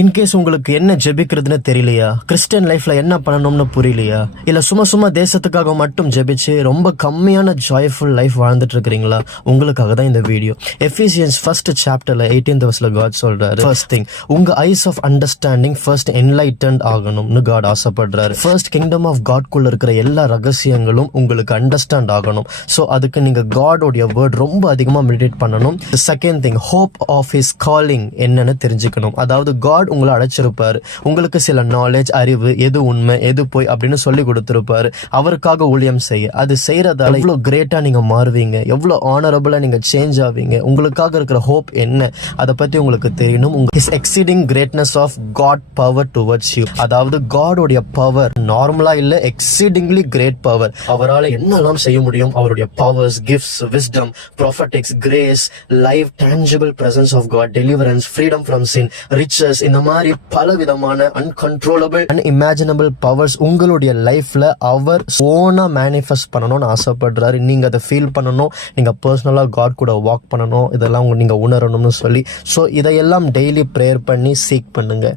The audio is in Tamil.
இன்கேஸ் உங்களுக்கு என்ன ஜெபிக்கிறதுன்னு தெரியலையா, கிறிஸ்டியன் லைஃப்ல என்ன பண்ணணும்னு புரியலையா, இல்ல சும்மா தேசத்துக்காக மட்டும் ஜெபிச்சு ரொம்ப கம்மியான ஜாய்ஃபுல் லைஃப் வாழ்ந்துட்டு இருக்கிறீங்களா, உங்களுக்காக தான் இந்த வீடியோ. எஃபீசியன்ஸ் 1st சாப்டர்ல 18th verseல காட் சொல்றாரு, ஃபர்ஸ்ட் திங் உங்க eyes of understanding first enlightened ஆகணும்னு காட் ஆசைப்படுறாரு. ஃபர்ஸ்ட் கிங்டம் ஆஃப் காட் குள்ள இருக்கிற எல்லா ரகசியங்களும் உங்களுக்கு அண்டர்ஸ்டாண்ட் ஆகணும். ஸோ அதுக்கு நீங்க காடோடைய வேர்ட் ரொம்ப அதிகமா மெடிடேட் பண்ணணும். Second thing hope of his calling என்னன்னு தெரிஞ்சுக்கணும். அதாவது காட் உங்களை அழைச்சிருப்பாரு, உங்களுக்கு சில நாலேஜ் அறிவு எது உண்மை எது போய் அப்படின்னு சொல்லி கொடுத்திருப்பாரு. அவருக்காக ஊழியம் செய்ய அது செய்யறதால எவ்வளவு கிரேட்டா நீங்க மாறுவீங்க, எவ்வளவு ஆனரபிளா நீங்க சேஞ்ச் ஆவீங்க. உங்களுக்காக இருக்கிற ஹோப் என்ன அதை பத்தி உங்களுக்கு தெரியணும். His exceeding greatness of God power towards you, அதாவது காடோடைய பவர் நார்மலா இல்ல, எக்ஸீடிங்லி கிரேட் பவர். அவரால் என்னெல்லாம் செய்ய முடியும், அவருடைய powers, gifts, wisdom, prophetics, grace, live tangible presence of God, deliverance, freedom from sin, riches, இந்த மாதிரி பல விதமான அன்கண்ட்ரோலபிள் அன்இமேஜினபிள் பவர்ஸ் உங்களுடைய லைஃப்ல அவர் ஓனா மேனிஃபெஸ்ட் பண்ணணும்னு ஆசைப்படுறாரு. நீங்க அதை ஃபீல் பண்ணணும், நீங்க பர்சனலா காட் கூட வாக் பண்ணணும், இதெல்லாம் நீங்க உணரணும்னு சொல்லி. ஸோ இதையெல்லாம் டெய்லி ப்ரேயர் பண்ணி சீக் பண்ணுங்க.